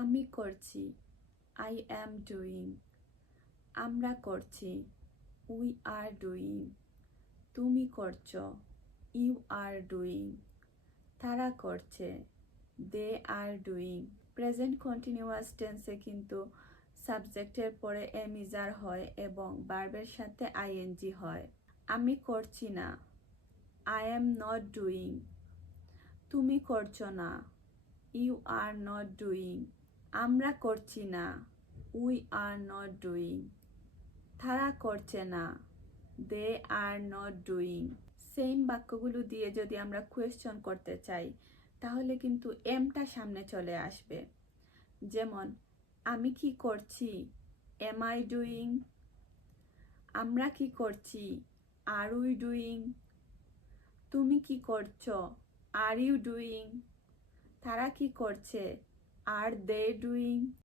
আমি করছি, I am doing. আমরা করছি, we are doing. তুমি করছো, you are doing. তারা করছে, they are doing. Present continuous টেন্সে কিন্তু সাবজেক্টের পরে এম ইজার হয় এবং ভার্বের সাথে আইএনজি হয়। আমি করছি না, I am not doing. তুমি করছো না, you are not doing. আমরা করছি না, we are not doing. তারা করছে না, they are not doing. Same বাক্যগুলো দিয়ে যদি আমরা কোয়েশ্চন করতে চাই তাহলে কিন্তু এমটা সামনে চলে আসবে। যেমন আমি কি করছি, am I doing? আমরা কি করছি, are we doing? তুমি কি করছো, are you doing? তারা কি করছে, are they doing?